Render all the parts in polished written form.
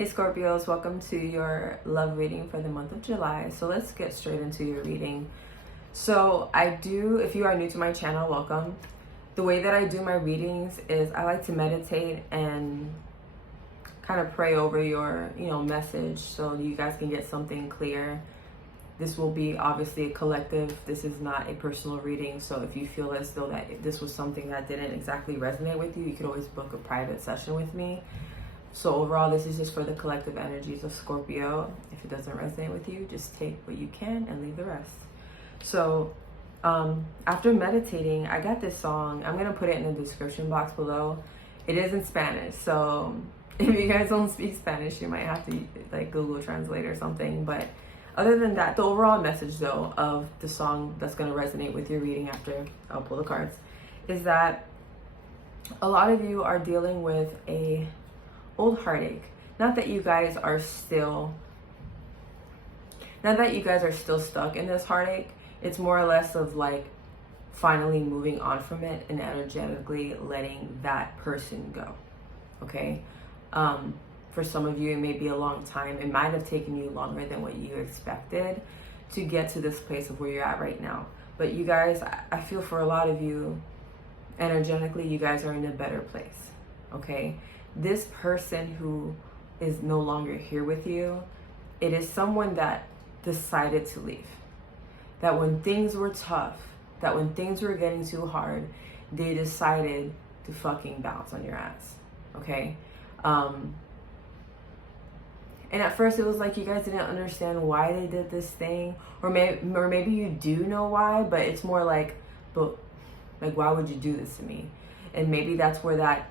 Hey Scorpios, welcome to your love reading for the month of July. So let's get straight into your reading. So if you are new to my channel, welcome. The way that I do my readings is I like to meditate and kind of pray over your, message so you guys can get something clear. This will be obviously a collective. This is not a personal reading. So if you feel as though that this was something that didn't exactly resonate with you, you could always book a private session with me. So overall, this is just for the collective energies of Scorpio. If it doesn't resonate with you, just take what you can and leave the rest. So after meditating, I got this song. I'm going to put it in the description box below. It is in Spanish. So if you guys don't speak Spanish, you might have to Google Translate or something. But other than that, the overall message though of the song that's going to resonate with your reading after I'll pull the cards is that a lot of you are dealing with a old heartache. Not that you guys are still stuck in this heartache. It's more or less of finally moving on from it and energetically letting that person go. Okay? For some of you, it may be a long time. It might have taken you longer than what you expected to get to this place of where you're at right now. But you guys, I feel for a lot of you, energetically, you guys are in a better place. Okay? This person who is no longer here with you, it is someone that decided to leave. That when things were tough, that when things were getting too hard, they decided to fucking bounce on your ass. Okay? And at first it was like you guys didn't understand why they did this thing, or maybe you do know why, but it's more but why would you do this to me? And maybe that's where that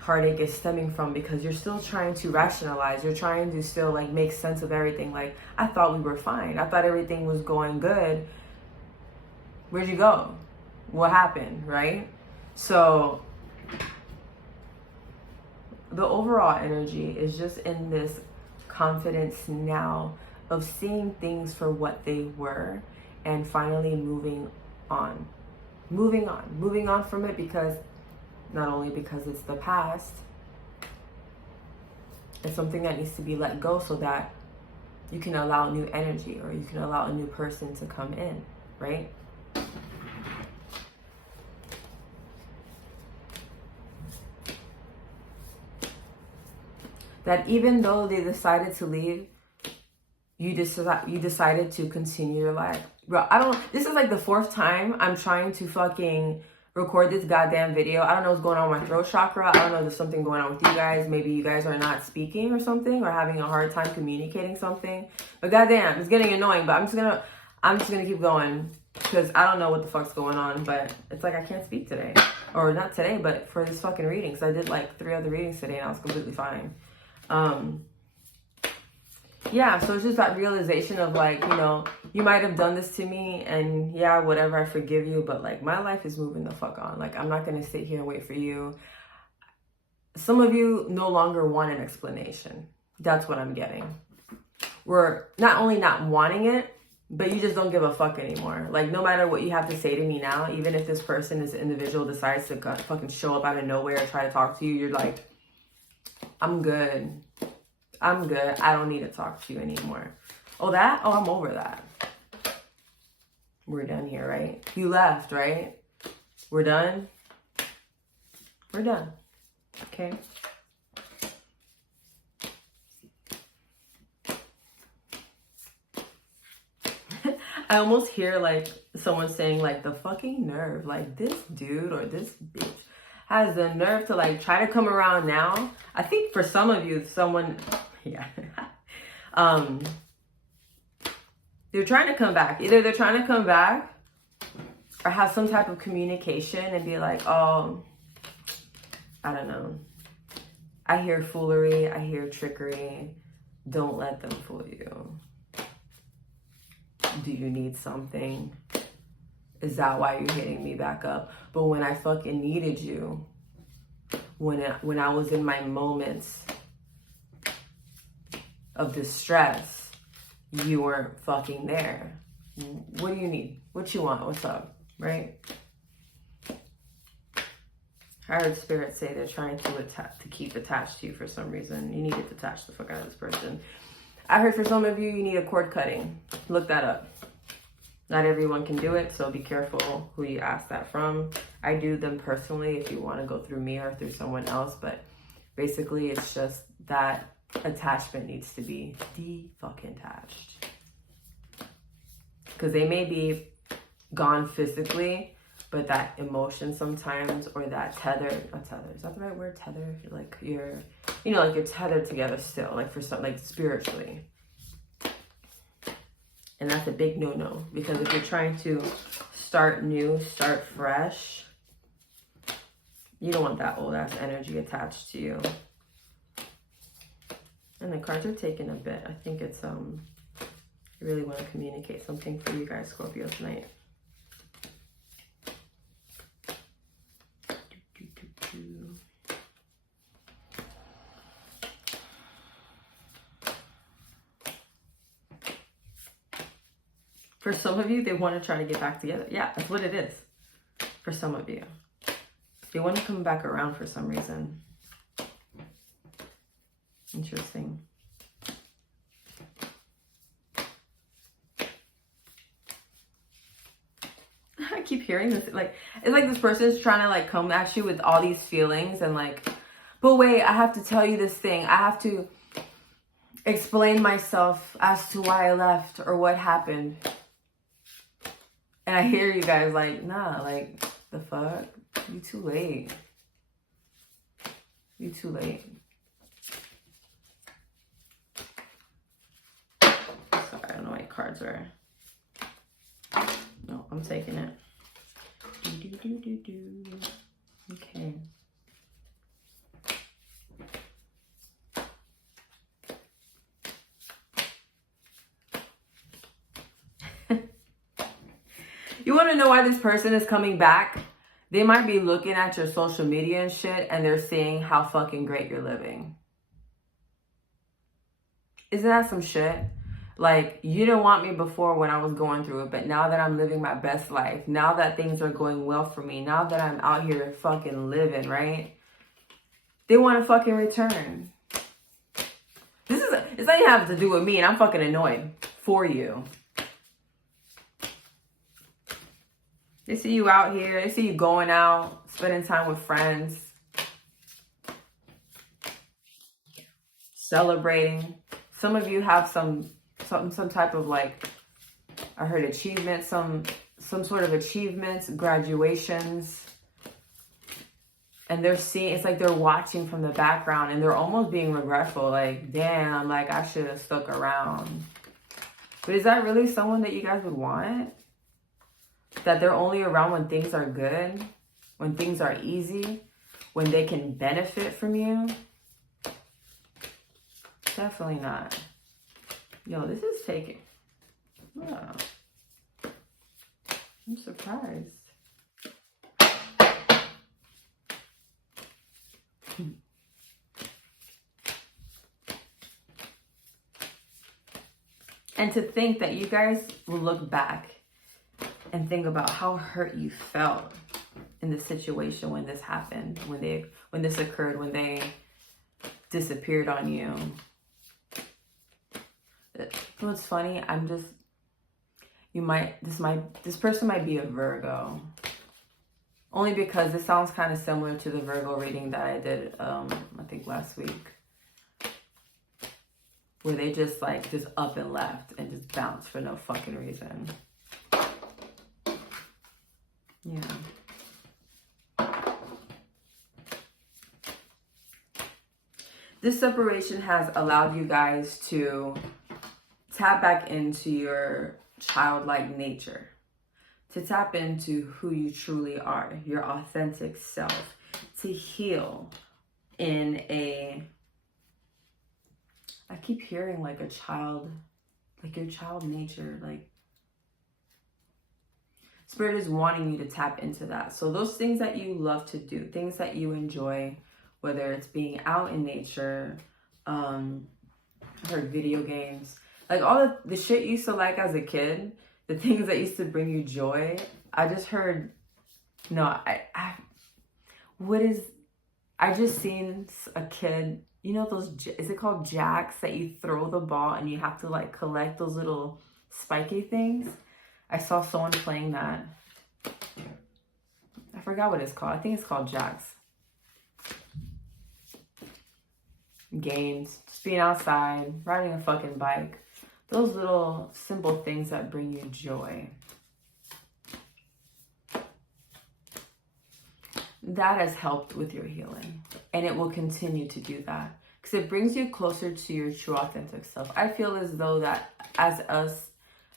heartache is stemming from, because you're still trying to rationalize. You're trying to still make sense of everything. I thought we were fine. I thought everything was going good. Where'd you go? What happened, right? So the overall energy is just in this confidence now of seeing things for what they were and finally moving on from it, because not only because it's the past, it's something that needs to be let go so that you can allow new energy, or you can allow a new person to come in, right? That even though they decided to leave, you decided to continue your life. Bro, this is the fourth time I'm trying to fucking record this goddamn video. I don't know what's going on with my throat chakra. I don't know if there's something going on with you guys. Maybe you guys are not speaking or something, or having a hard time communicating something. But goddamn, it's getting annoying. But I'm just gonna keep going, because I don't know what the fuck's going on. But it's I can't speak today, or not today, but for this fucking reading. Because I did 3 other readings today and I was completely fine. Yeah, so it's just that realization of you might have done this to me, and yeah, whatever, I forgive you, but my life is moving the fuck on. I'm not gonna sit here and wait for you. Some of you no longer want an explanation. That's what I'm getting. We're not only not wanting it, but you just don't give a fuck anymore. No matter what you have to say to me now, even if this person, this individual decides to fucking show up out of nowhere and try to talk to you, you're I'm good. I don't need to talk to you anymore. Oh, I'm over that. We're done here, right? You left, right? We're done? We're done. Okay? I almost hear someone saying the fucking nerve. This dude or this bitch has the nerve to try to come around now. I think for some of you, yeah. They're trying to come back. Either they're trying to come back or have some type of communication and be oh, I don't know. I hear foolery. I hear trickery. Don't let them fool you. Do you need something? Is that why you're hitting me back up? But when I fucking needed you, when I was in my moments of distress, you weren't fucking there. What do you need? What you want? What's up? Right? I heard Spirit say they're trying to keep attached to you for some reason. You need to detach the fuck out of this person. I heard for some of you, you need a cord cutting. Look that up. Not everyone can do it, so be careful who you ask that from. I do them personally if you want to go through me or through someone else, but basically it's just that attachment needs to be de-fucking-attached. Because they may be gone physically, but that emotion sometimes, or that tether, not tether, is that the right word? Tether? Like you're, you know, like you're tethered together still, like for something, like spiritually. And that's a big no-no, because if you're trying to start new, start fresh, you don't want that old ass energy attached to you. And the cards are taking a bit. I think it's I really want to communicate something for you guys, Scorpio, tonight. For some of you, they want to try to get back together. Yeah, that's what it is. For some of you. They want to come back around for some reason. Interesting. I keep hearing this. Like, it's like this person is trying to like come at you with all these feelings and like, but wait, I have to tell you this thing. I have to explain myself as to why I left or what happened. And I hear you guys like, nah, like, the fuck? You too late. You too late. Sorry, I don't know what cards are. No, I'm taking it. Okay. You want to know why this person is coming back? They might be looking at your social media and shit, and they're seeing how fucking great you're living. Isn't that some shit? Like, you didn't want me before when I was going through it, but now that I'm living my best life, now that things are going well for me, now that I'm out here fucking living, right? They want to fucking return. It's not even having to do with me, and I'm fucking annoyed for you. They see you out here. They see you going out, spending time with friends, celebrating. Some of you have some type of like, I heard achievement, some sort of achievements, graduations. And they're seeing, it's like they're watching from the background and they're almost being regretful. Like, damn, like I should have stuck around. But is that really someone that you guys would want? That they're only around when things are good, when things are easy, when they can benefit from you? Definitely not. Yo, this is taking... Wow. I'm surprised. And to think that you guys will look back and think about how hurt you felt in the situation when this happened, when this occurred, when they disappeared on you. You know what's funny? This person might be a Virgo. Only because it sounds kind of similar to the Virgo reading that I did, I think last week. Where they just up and left and just bounced for no fucking reason. Yeah. This separation has allowed you guys to tap back into your childlike nature. To tap into who you truly are, your authentic self. To heal in I keep hearing like a child, like your child nature, like Spirit is wanting you to tap into that. So those things that you love to do, things that you enjoy, whether it's being out in nature, I heard video games, like all the shit you used to like as a kid, the things that used to bring you joy. I just heard, no, I just seen a kid, you know those, is it called jacks that you throw the ball and you have to like collect those little spiky things? I saw someone playing that. I forgot what it's called. I think it's called jacks. Games, just being outside, riding a fucking bike. Those little simple things that bring you joy. That has helped with your healing. And it will continue to do that. Because it brings you closer to your true authentic self. I feel as though that as us,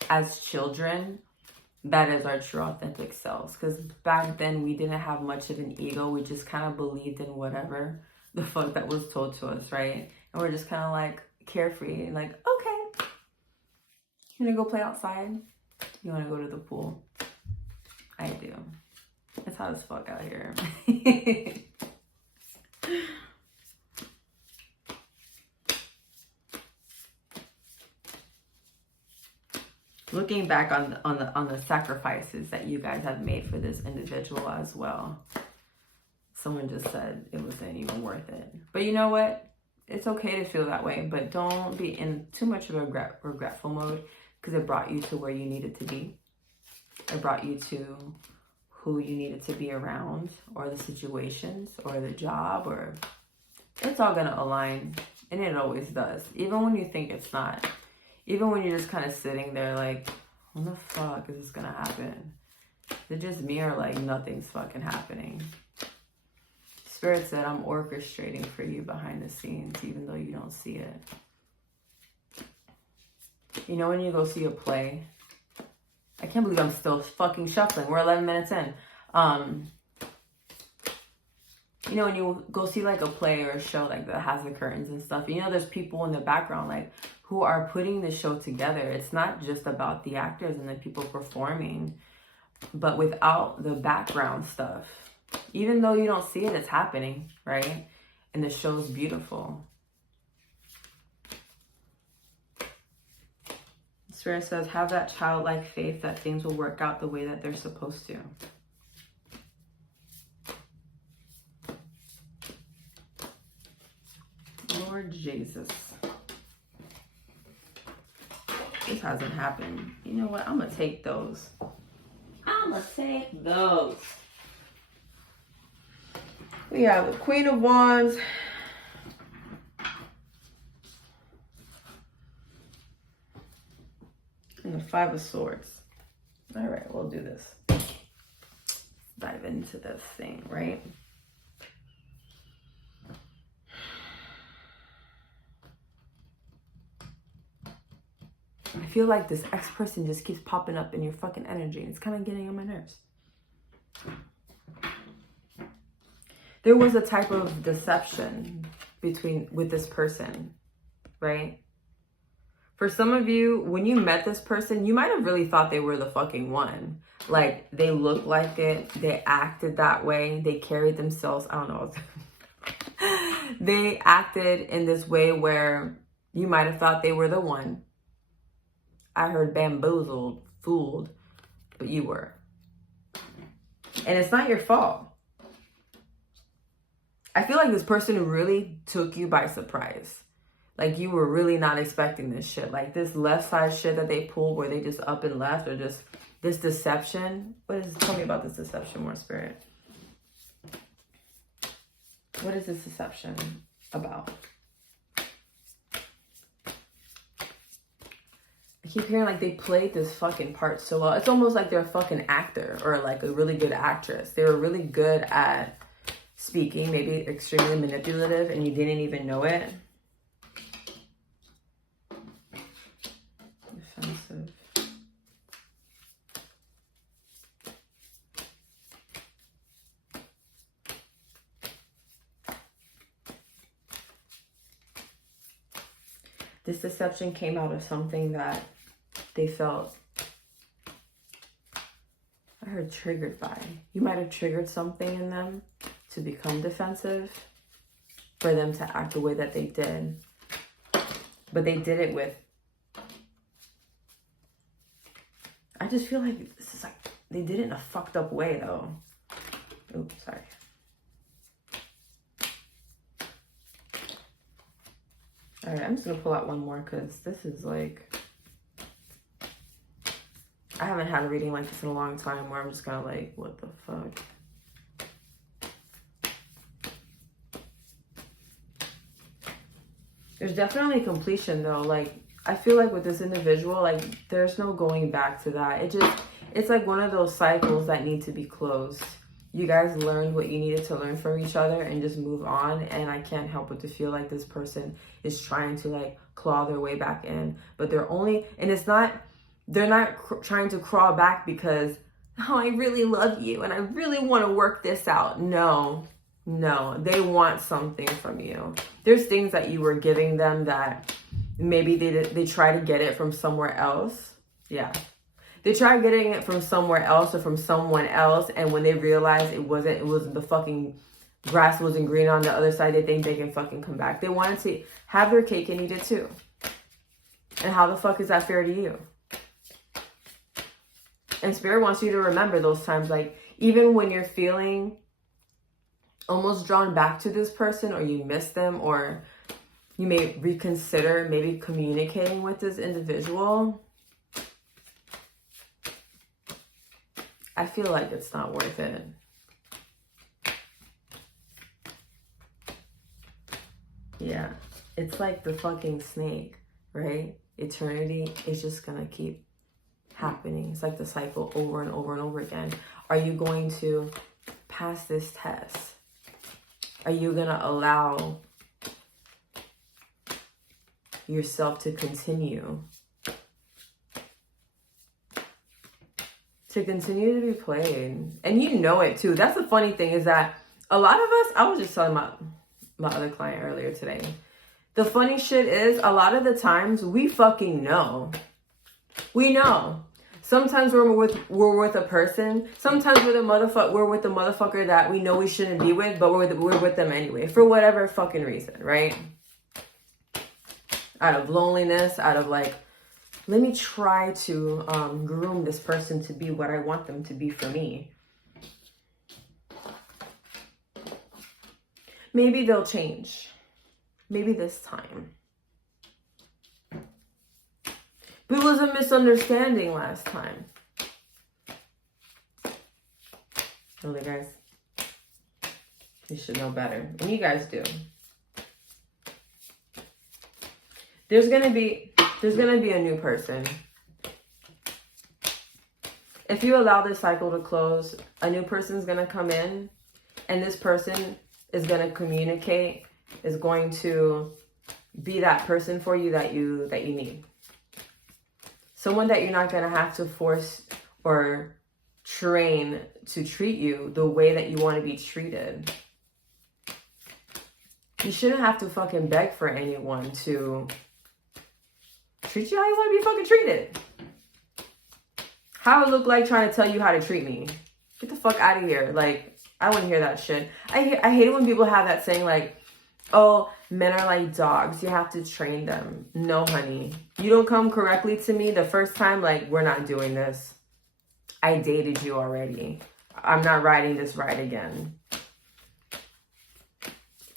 as children, that is our true authentic selves. Because back then we didn't have much of an ego. We just kind of believed in whatever the fuck that was told to us, right? And we're just kind of like carefree and like, okay, you want to go play outside? You want to go to the pool? I do. It's hot as fuck out here. Looking back on the sacrifices that you guys have made for this individual as well. Someone just said it wasn't even worth it. But you know what? It's okay to feel that way, but don't be in too much of a regretful mode, because it brought you to where you needed to be. It brought you to who you needed to be around, or the situations, or the job, or it's all gonna align, and it always does. Even when you think it's not. Even when you're just kind of sitting there like, when the fuck is this gonna happen? Is it just me, or like nothing's fucking happening? Spirit said, I'm orchestrating for you behind the scenes, even though you don't see it. You know when you go see a play, I can't believe I'm still fucking shuffling. We're 11 minutes in. You know, when you go see like a play or a show like that has the curtains and stuff, you know, there's people in the background like who are putting the show together. It's not just about the actors and the people performing, but without the background stuff, even though you don't see it, it's happening, right? And the show's beautiful. Spirit says, have that childlike faith that things will work out the way that they're supposed to. Lord Jesus. This hasn't happened. You know what? I'm going to take those. I'm going to take those. We have the Queen of Wands. And the Five of Swords. All right, we'll do this. Dive into this thing, right? I feel like this ex-person just keeps popping up in your fucking energy, and it's kind of getting on my nerves. There was a type of deception with this person, right? For some of you, when you met this person, you might have really thought they were the fucking one. Like, they looked like it. They acted that way. They carried themselves, I don't know. They acted in this way where you might have thought they were the one. I heard bamboozled, fooled, but you were. And it's not your fault. I feel like this person really took you by surprise. Like, you were really not expecting this shit. Like, this left side shit that they pulled where they just up and left, or just this deception. Tell me about this deception more, Spirit. What is this deception about? I keep hearing like they played this fucking part so well. It's almost like they're a fucking actor, or like a really good actress. They were really good at speaking, maybe extremely manipulative, and you didn't even know it. Defensive. This deception came out of something that they felt, I heard triggered by. You might have triggered something in them to become defensive, for them to act the way that they did. But they did it with, I just feel like this is like, they did it in a fucked up way though. Oops, sorry. All right, I'm just gonna pull out one more because this is like, I haven't had a reading like this in a long time where I'm just kind of like, what the fuck? There's definitely completion though. Like, I feel like with this individual, like there's no going back to that. It's like one of those cycles that need to be closed. You guys learned what you needed to learn from each other and just move on. And I can't help but to feel like this person is trying to like claw their way back in, but they're only, and it's not, they're not trying to crawl back because, oh, I really love you and I really want to work this out. No, they want something from you. There's things that you were giving them that maybe they try to get it from somewhere else. Yeah. They try getting it from somewhere else or from someone else, and when they realize it wasn't the fucking grass wasn't green on the other side, they think they can fucking come back. They wanted to have their cake and eat it too. And how the fuck is that fair to you? And Spirit wants you to remember those times, like even when you're feeling almost drawn back to this person, or you miss them, or you may reconsider maybe communicating with this individual. I feel like it's not worth it. Yeah, it's like the fucking snake, right? Eternity is just gonna keep happening. It's like the cycle over and over and over again. Are you going to pass this test? Are you gonna allow yourself to continue to be played? And you know it too. That's the funny thing, is that a lot of us, I was just telling my other client earlier today, the funny shit is a lot of the times we fucking know. We know. Sometimes we're with a person. Sometimes we're with the motherfucker that we know we shouldn't be with, but we're with them anyway for whatever fucking reason, right? Out of loneliness, out of like, let me try to groom this person to be what I want them to be for me. Maybe they'll change. Maybe this time. But it was a misunderstanding last time. Really, guys? You should know better. And you guys do. There's gonna be a new person. If you allow this cycle to close, a new person is gonna come in, and this person is gonna communicate, is going to be that person for you that you need. Someone that you're not gonna have to force or train to treat you the way that you want to be treated. You shouldn't have to fucking beg for anyone to treat you how you want to be fucking treated. How it look like trying to tell you how to treat me? Get the fuck out of here. Like, I want to hear that shit. I hate it when people have that saying like, oh, men are like dogs. You have to train them. No, honey. You don't come correctly to me the first time, like, we're not doing this. I dated you already. I'm not riding this ride again.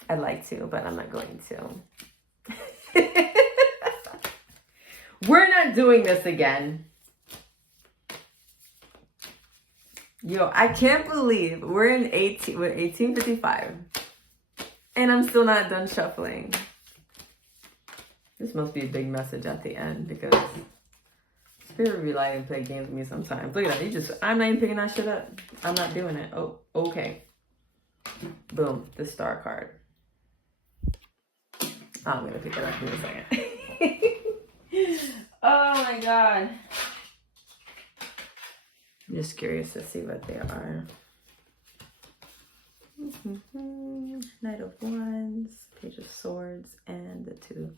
I'd like to, but I'm not going to. We're not doing this again. Yo, I can't believe we're 1855. And I'm still not done shuffling. This must be a big message at the end, because Spirit be like and play games with me sometimes. Look at that. I'm not even picking that shit up. I'm not doing it. Oh, okay. Boom. The star card. I'm going to pick it up in a second. Oh my God. I'm just curious to see what they are. Knight of Wands, Page of Swords, and the Two.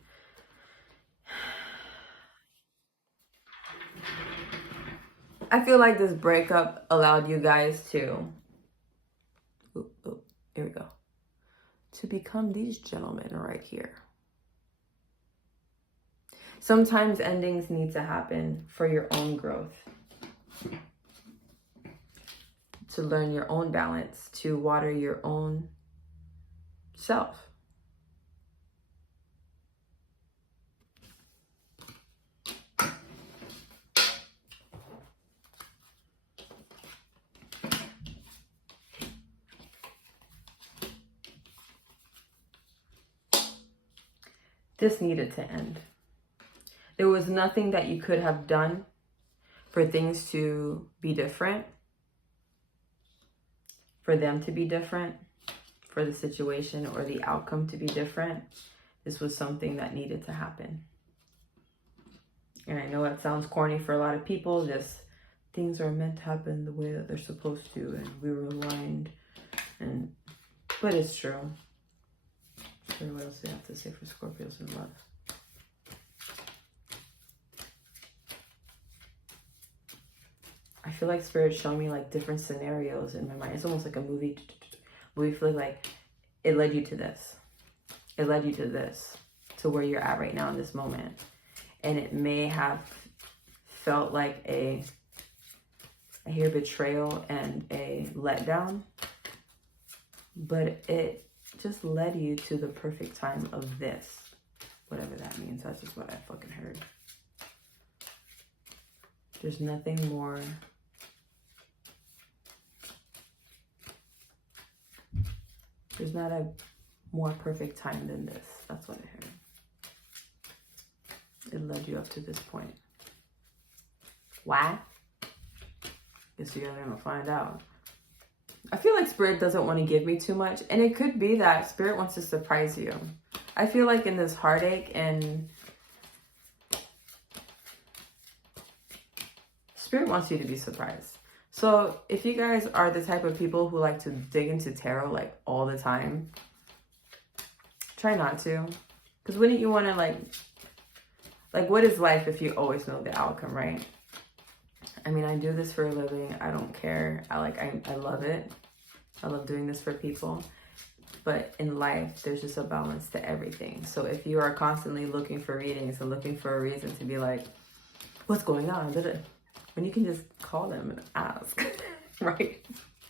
I feel like this breakup allowed you guys to, here we go, to become these gentlemen right here. Sometimes endings need to happen for your own growth, to learn your own balance, to water your own self. this needed to end. There was nothing that you could have done for things to be different, for them to be different, for the situation or the outcome to be different. This was something that needed to happen. And I know that sounds corny for a lot of people, just things are meant to happen the way that they're supposed to, and we were aligned, but it's true. So what else do you have to say for Scorpios in love? I feel like Spirit's showing me like different scenarios in my mind. It's almost like a movie. We feel like it led you to this. It led you to this, to where you're at right now in this moment. And it may have felt like I hear betrayal and a letdown, but it just led you to the perfect time of this, whatever that means. That's just what I fucking heard. There's nothing more. There's not a more perfect time than this. That's what I heard. It led you up to this point. Why? Guess you guys are gonna find out. I feel like Spirit doesn't want to give me too much, and it could be that Spirit wants to surprise you. I feel like in this heartache, and Spirit wants you to be surprised. So if you guys are the type of people who like to dig into tarot like all the time, try not to. Because wouldn't you want to like what is life if you always know the outcome, right? I mean, I do this for a living. I don't care. I love it. I love doing this for people. But in life, there's just a balance to everything. So if you are constantly looking for readings and looking for a reason to be like, what's going on? When you can just call them and ask, right?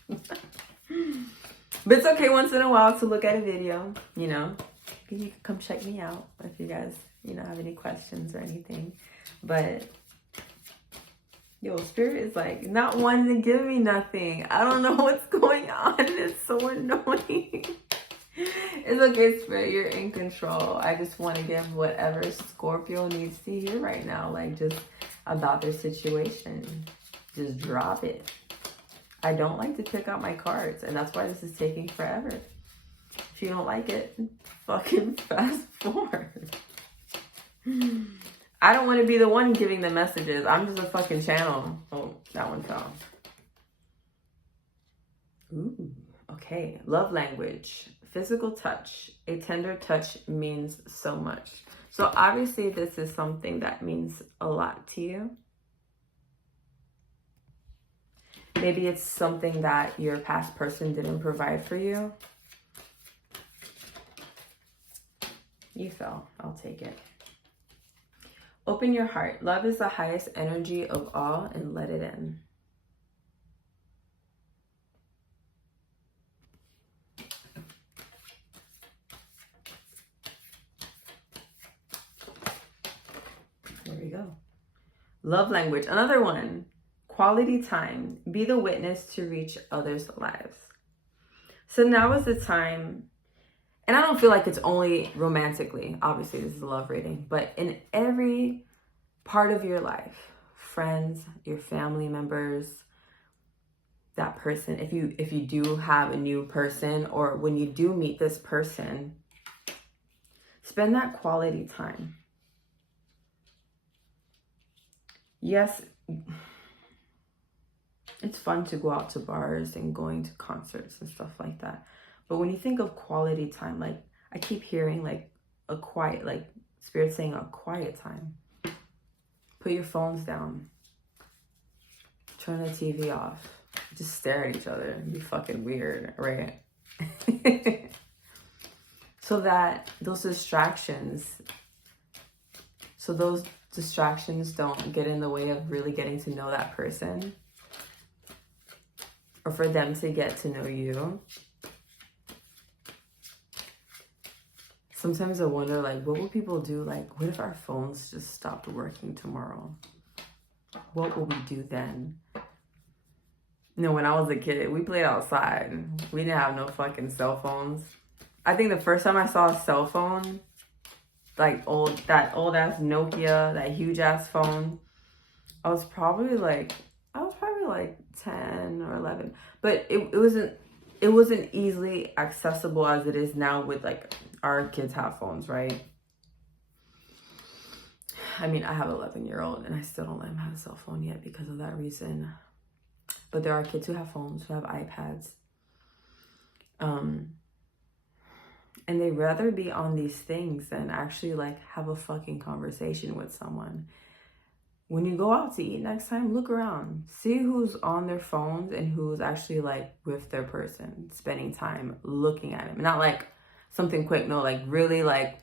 But it's okay once in a while to look at a video, you know. You can come check me out if you guys, have any questions or anything. But yo, Spirit is like not wanting to give me nothing. I don't know what's going on. It's so annoying. It's okay, Spirit, you're in control. I just want to give whatever Scorpio needs to hear right now, like just about their situation. Just drop it. I don't like to pick out my cards, and that's why this is taking forever. If you don't like it, fucking fast forward. I don't want to be the one giving the messages. I'm just a fucking channel. Oh, that one fell. Ooh, okay. Love language. Physical touch. A tender touch means so much. So obviously this is something that means a lot to you. Maybe it's something that your past person didn't provide for you. You fell. I'll take it. Open your heart. Love is the highest energy of all, and let it in. There we go. Love language. Another one. Quality time. Be the witness to reach others' lives. So now is the time. And I don't feel like it's only romantically. Obviously, this is a love reading. But in every part of your life, friends, your family members, that person, if you do have a new person, or when you do meet this person, spend that quality time. Yes, it's fun to go out to bars and going to concerts and stuff like that. But when you think of quality time, like I keep hearing like a quiet, like Spirit saying a quiet time. Put your phones down. Turn the TV off. Just stare at each other and be fucking weird, right? So that those distractions don't get in the way of really getting to know that person, or for them to get to know you. Sometimes I wonder, like, what will people do? Like, what if our phones just stopped working tomorrow? What will we do then? When I was a kid, we played outside. We didn't have no fucking cell phones. I think the first time I saw a cell phone, like that old ass Nokia, that huge ass phone. I was probably like 10 or 11, but it wasn't easily accessible as it is now with like our kids have phones, right? I mean, I have an 11-year-old and I still don't let him have a cell phone yet because of that reason. But there are kids who have phones, who have iPads. And they'd rather be on these things than actually like have a fucking conversation with someone. When you go out to eat next time, look around. See who's on their phones and who's actually like with their person, spending time looking at him. Not like something quick, no, like really like,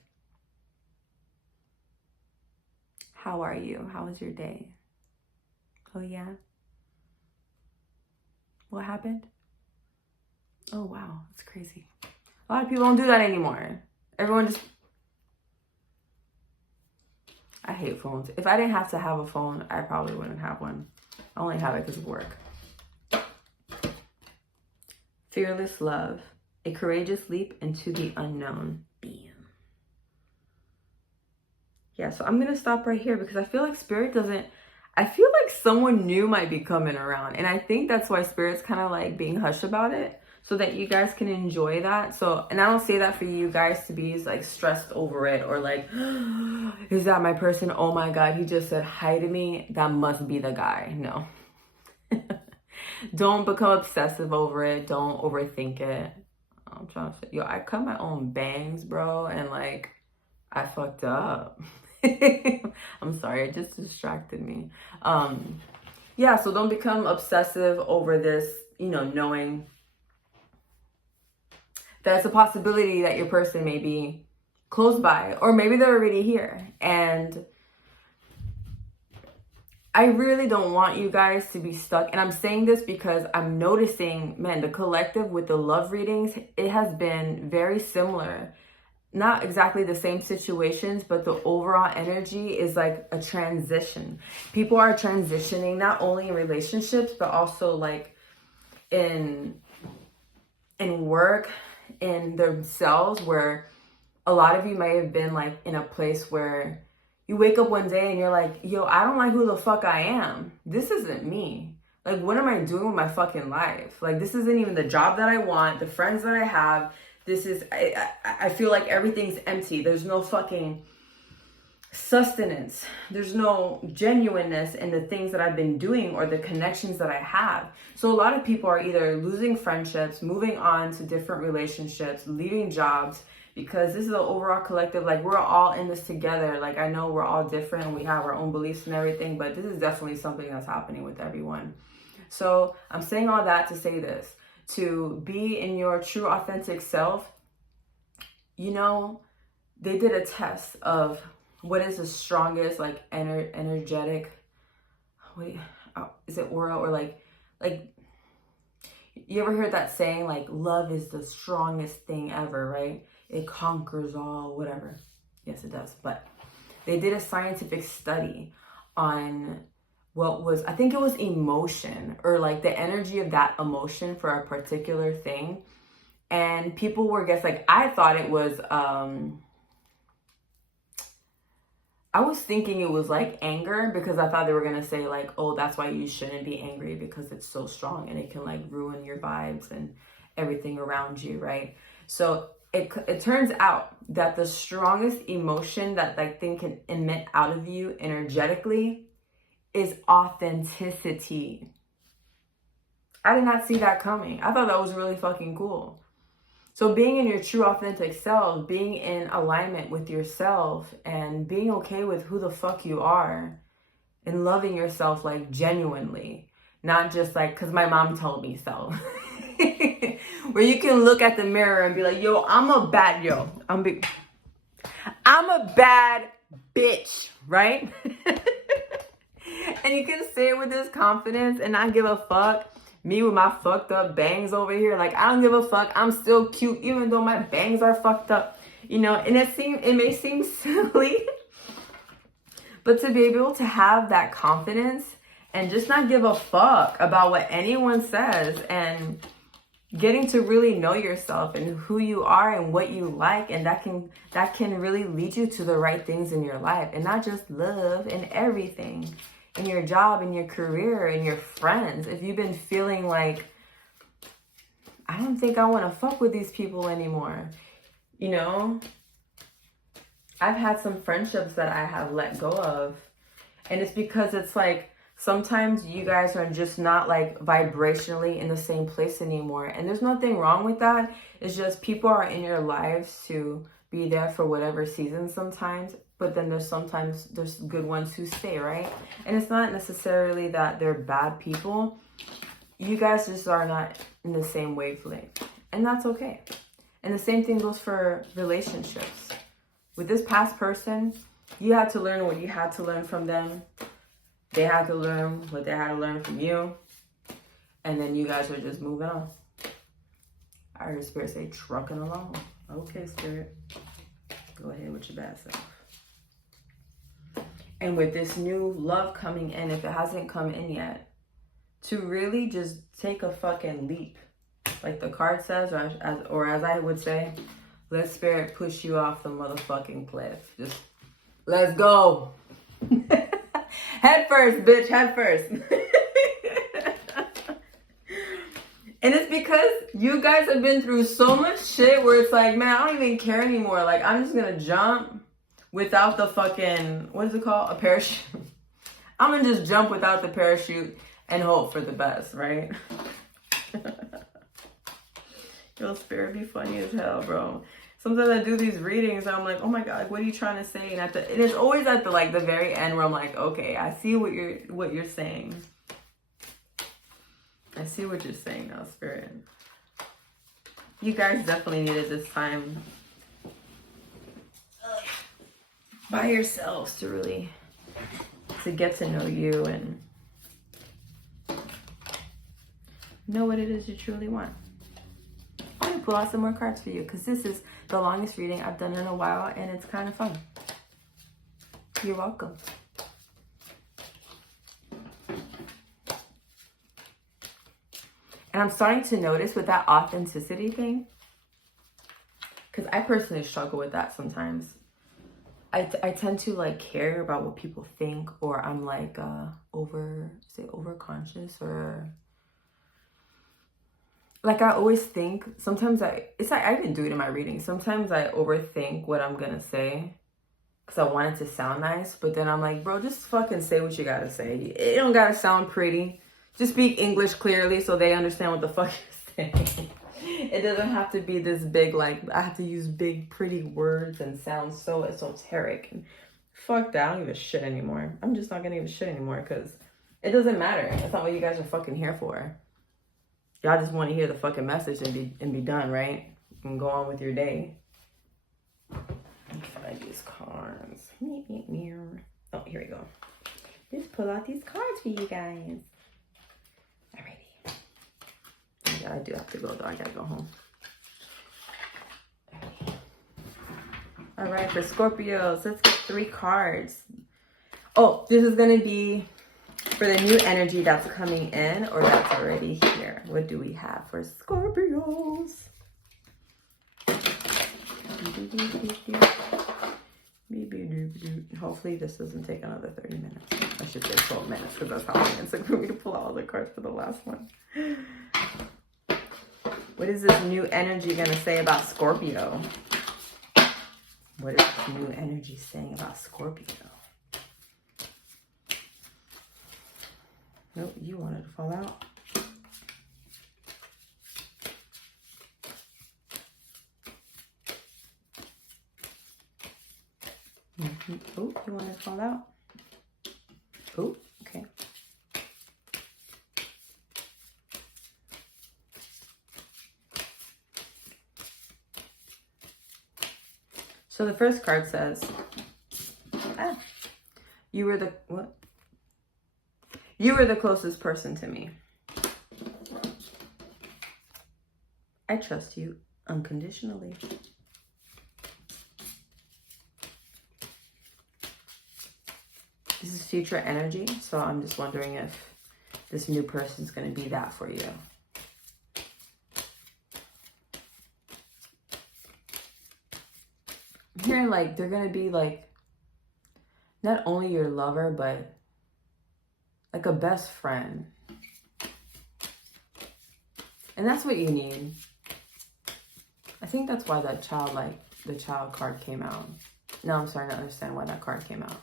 how are you? How was your day? Oh yeah? What happened? Oh wow, that's crazy. A lot of people don't do that anymore. Everyone just... I hate phones. If I didn't have to have a phone, I probably wouldn't have one. I only have it because of work. Fearless love. A courageous leap into the unknown. Bam. Yeah, so I'm going to stop right here because I feel like Spirit doesn't... I feel like someone new might be coming around. And I think that's why Spirit's kind of like being hush about it, so that you guys can enjoy that. So, and I don't say that for you guys to be like stressed over it or like, is that my person? Oh my God, he just said hi to me. That must be the guy. No. Don't become obsessive over it. Don't overthink it. I'm trying to say, yo, I cut my own bangs, bro. And like, I fucked up. I'm sorry. It just distracted me. Yeah, so don't become obsessive over this, you know, knowing that's a possibility that your person may be close by, or maybe they're already here. And I really don't want you guys to be stuck. And I'm saying this because I'm noticing, man, the collective with the love readings, it has been very similar. Not exactly the same situations, but the overall energy is like a transition. People are transitioning not only in relationships, but also like in work, in themselves, where a lot of you may have been like in a place where you wake up one day and you're like, yo, I don't like who the fuck I am. This isn't me. Like, what am I doing with my fucking life? Like, this isn't even the job that I want, the friends that I have. This is, I feel like everything's empty. There's no fucking sustenance. There's no genuineness in the things that I've been doing or the connections that I have. So a lot of people are either losing friendships, moving on to different relationships, leaving jobs, because this is an overall collective. Like, we're all in this together. Like, I know we're all different and we have our own beliefs and everything, but this is definitely something that's happening with everyone. So I'm saying all that to say this: to be in your true authentic self. You know, they did a test of what is the strongest, like, energetic, is it aura, or like, you ever heard that saying, like, love is the strongest thing ever, right? It conquers all, whatever. Yes, it does. But they did a scientific study on what was, I think it was emotion, or like the energy of that emotion for a particular thing. And people were like, I thought it was, I was thinking it was like anger, because I thought they were going to say like, oh, that's why you shouldn't be angry, because it's so strong and it can like ruin your vibes and everything around you, right? So it turns out that the strongest emotion that like thing can emit out of you energetically is authenticity. I did not see that coming. I thought that was really fucking cool. So being in your true authentic self, being in alignment with yourself, and being okay with who the fuck you are, and loving yourself like genuinely, not just like, cause my mom told me so. Where you can look at the mirror and be like, yo, I'm a bad bitch, right? And you can say it with this confidence and not give a fuck. Me with my fucked up bangs over here, like, I don't give a fuck. I'm still cute even though my bangs are fucked up, you know. And it may seem silly, but to be able to have that confidence and just not give a fuck about what anyone says, and getting to really know yourself and who you are and what you like, and that can really lead you to the right things in your life, and not just love and everything, in your job, in your career, in your friends. If you've been feeling like, I don't think I want to fuck with these people anymore, you know, I've had some friendships that I have let go of, and it's because it's like, sometimes you guys are just not like vibrationally in the same place anymore. And there's nothing wrong with that. It's just people are in your lives to be there for whatever season sometimes. But then there's good ones who stay, right? And it's not necessarily that they're bad people. You guys just are not in the same wavelength. And that's okay. And the same thing goes for relationships. With this past person, you had to learn what you had to learn from them. They had to learn what they had to learn from you. And then you guys are just moving on. I heard Spirit say, trucking along. Okay, Spirit. Go ahead with your bad self. And with this new love coming in, if it hasn't come in yet, to really just take a fucking leap. Like the card says, or as I would say, let Spirit push you off the motherfucking cliff. Just, let's go. Head first, bitch, head first. And it's because you guys have been through so much shit where it's like, man, I don't even care anymore. Like, I'm just gonna jump without the fucking, what is it called? A parachute. I'm gonna just jump without the parachute and hope for the best, right? Yo, Spirit be funny as hell, bro. Sometimes I do these readings and I'm like, oh my God, what are you trying to say? And it is always at the like the very end where I'm like, okay, I see what you're saying. I see what you're saying now, Spirit. You guys definitely needed this time by yourselves to get to know you and know what it is you truly want. I'm gonna pull out some more cards for you because this is the longest reading I've done in a while and it's kind of fun. You're welcome. And I'm starting to notice with that authenticity thing, because I personally struggle with that sometimes. I tend to like care about what people think, or I'm like over conscious, or like I always think, sometimes it's like I even do it in my reading. Sometimes I overthink what I'm gonna say because I want it to sound nice, but then I'm like, bro, just fucking say what you gotta say. It don't gotta sound pretty. Just speak English clearly so they understand what the fuck you're saying. It doesn't have to be this big, like, I have to use big, pretty words and sound so esoteric. Fuck that, I don't give a shit anymore. I'm just not gonna give a shit anymore because it doesn't matter. That's not what you guys are fucking here for. Y'all just want to hear the fucking message and be done, right? And go on with your day. Let me find these cards. Oh, here we go. Just pull out these cards for you guys. Alrighty. Yeah, I do have to go though. I gotta go home. Alright, for Scorpios, let's get 3 cards. Oh, this is gonna be for the new energy that's coming in or that's already here. What do we have for Scorpios? Hopefully this doesn't take another 30 minutes. I should say 12 minutes because that's how long it took for me to pull out all the cards for the last one. What is this new energy going to say about Scorpio? What is this new energy saying about Scorpio? Nope, you wanted to fall out. Oh, you wanted to fall out? Oh, okay. So the first card says, you were the, what? You were the closest person to me. I trust you unconditionally. This is future energy, so I'm just wondering if this new person is going to be that for you. hearing like they're going to be like not only your lover, but like a best friend. And that's what you need. I think that's why that child, like the child card came out. Now I'm starting to understand why that card came out.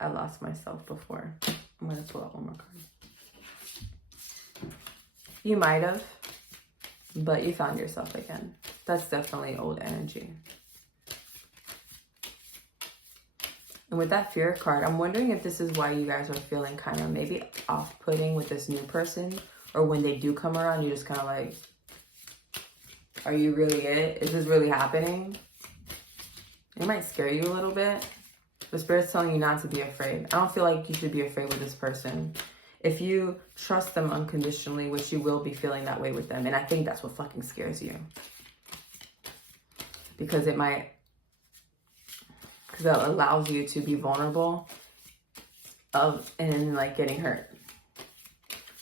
I lost myself before. I'm going to pull out one more card. You might have, but you found yourself again. That's definitely old energy. And with that fear card, I'm wondering if this is why you guys are feeling kind of maybe off-putting with this new person. Or when they do come around, you're just kind of like, are you really it? Is this really happening? It might scare you a little bit. The Spirit's telling you not to be afraid. I don't feel like you should be afraid with this person. If you trust them unconditionally, which you will be feeling that way with them. And I think that's what fucking scares you. Because it allows you to be vulnerable and like getting hurt.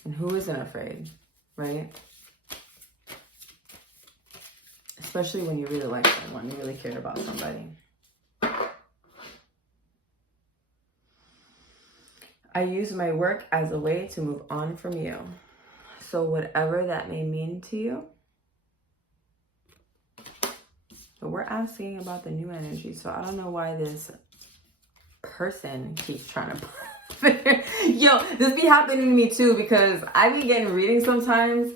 And who isn't afraid, right? Especially when you really like someone, you really care about somebody. I use my work as a way to move on from you. So whatever that may mean to you. But we're asking about the new energy. So I don't know why this person keeps trying to... Yo, this be happening to me too, because I be getting readings sometimes.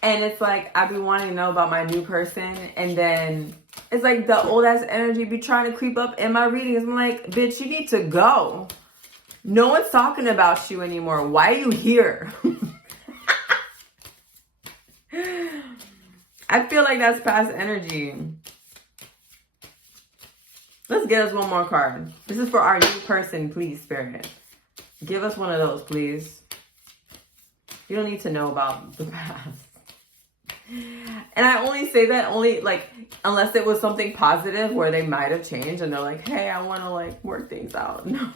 And it's like, I be wanting to know about my new person. And then it's like the old ass energy be trying to creep up in my readings. I'm like, bitch, you need to go. No one's talking about you anymore. Why are you here? I feel like that's past energy. Let's get us one more card. This is for our new person, please, Spirit. Give us one of those, please. You don't need to know about the past. And I only say that unless it was something positive where they might have changed and they're like, hey, I want to like work things out. No.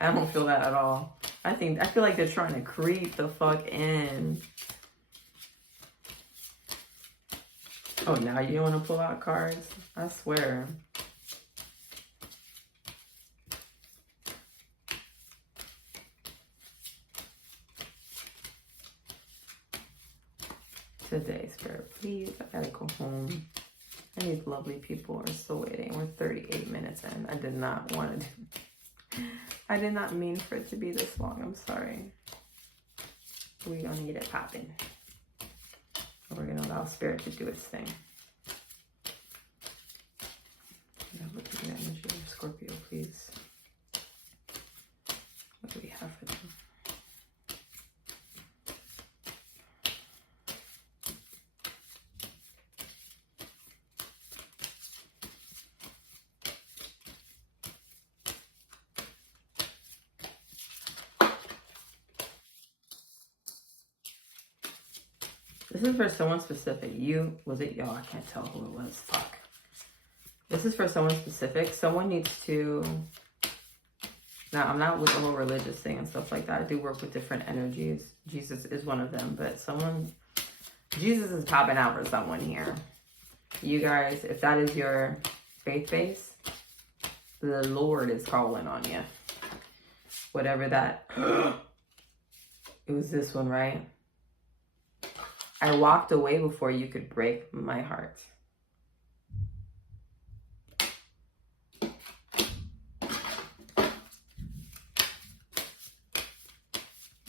I don't feel that at all. I feel like they're trying to creep the fuck in. Oh, now you want to pull out cards? I swear. Today, Spirit, please. I gotta go home. And these lovely people are still waiting. We're 38 minutes in. I did not want to do... I did not mean for it to be this long. I'm sorry. We don't need it popping. We're going to allow Spirit to do its thing. Look at the energy of Scorpio, please. What do we have for them? This is for someone specific. Was it y'all? I can't tell who it was. Fuck. This is for someone specific. Someone needs to... Now, I'm not with the whole religious thing and stuff like that. I do work with different energies. Jesus is one of them. But Jesus is popping out for someone here. You guys, if that is your faith base, the Lord is calling on you. Whatever that... It was this one, right? I walked away before you could break my heart.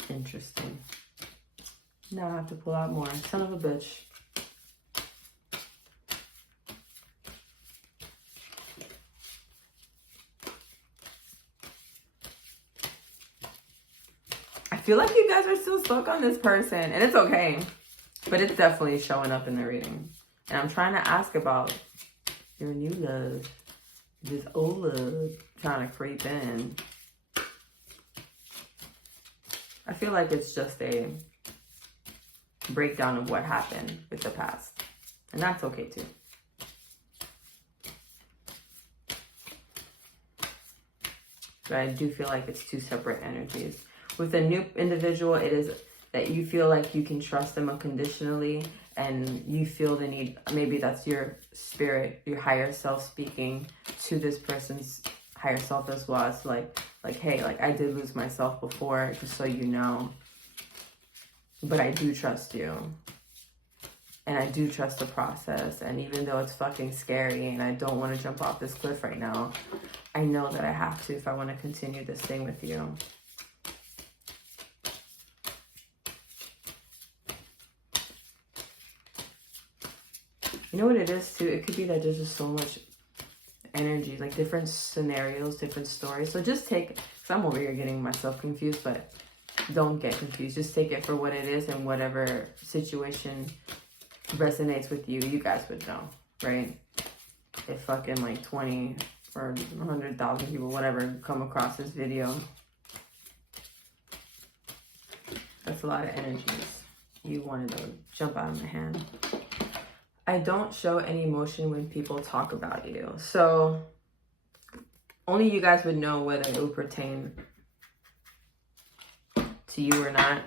Interesting. Now I have to pull out more. Son of a bitch. I feel like you guys are still stuck on this person, and it's okay. But it's definitely showing up in the reading. And I'm trying to ask about your new love. This old love trying to creep in. I feel like it's just a breakdown of what happened with the past. And that's okay too. But I do feel like it's two separate energies. With a new individual, it is that you feel like you can trust them unconditionally, and you feel the need, maybe that's your spirit, your higher self speaking to this person's higher self as well. It's like, hey, like, I did lose myself before, just so you know, but I do trust you. And I do trust the process. And even though it's fucking scary and I don't want to jump off this cliff right now, I know that I have to if I want to continue this thing with you. You know what it is too? It could be that there's just so much energy, like different scenarios, different stories. So just take, because I'm over here getting myself confused, but don't get confused. Just take it for what it is, and whatever situation resonates with you, you guys would know, right? If fucking like 20 or 100,000 people, whatever, come across this video, that's a lot of energies. You wanted to jump out of my hand. I don't show any emotion when people talk about you. So only you guys would know whether it would pertain to you or not.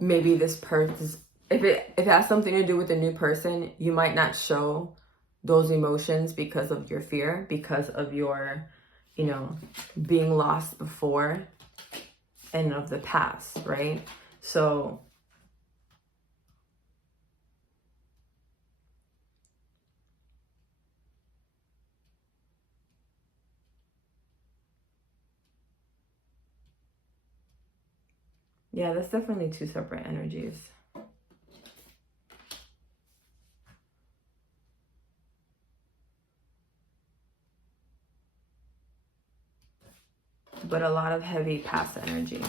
Maybe this person, if it has something to do with a new person, you might not show those emotions because of your fear, because of your, you know, being lost before and of the past, right? So yeah, that's definitely two separate energies. But a lot of heavy past energy.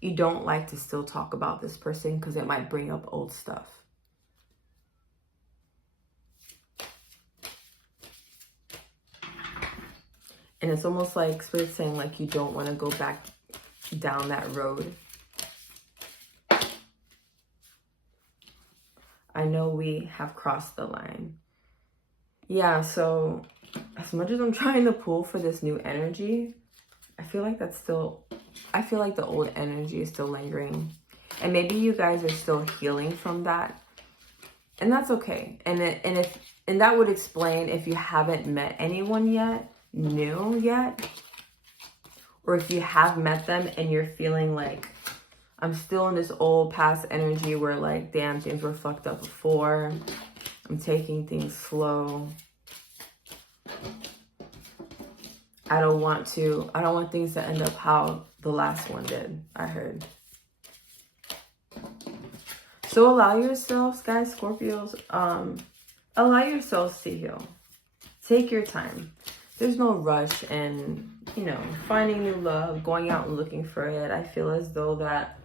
You don't like to still talk about this person because it might bring up old stuff. And it's almost like Spirit saying like you don't want to go back down that road. I know we have crossed the line. Yeah, so as much as I'm trying to pull for this new energy, I feel like that's still, I feel like the old energy is still lingering. And maybe you guys are still healing from that. And that's okay. And that would explain if you haven't met anyone yet, new yet, or if you have met them and you're feeling like, I'm still in this old past energy where like, damn, things were fucked up before. I'm taking things slow. I don't want things to end up how the last one did, I heard. So allow yourselves, guys, Scorpios, allow yourselves to heal. Take your time. There's no rush in, you know, finding new love, going out and looking for it. I feel as though that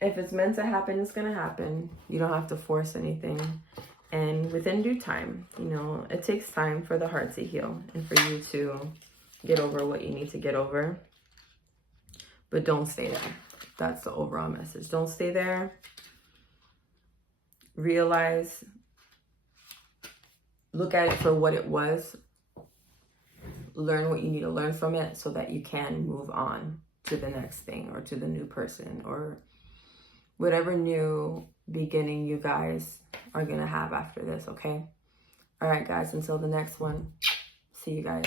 if it's meant to happen, it's going to happen. You don't have to force anything. And within due time, you know, it takes time for the heart to heal and for you to get over what you need to get over. But don't stay there. That's the overall message. Don't stay there. Realize, look at it for what it was. Learn what you need to learn from it so that you can move on to the next thing or to the new person or whatever new beginning you guys are going to have after this, okay? All right, guys, until the next one. See you guys.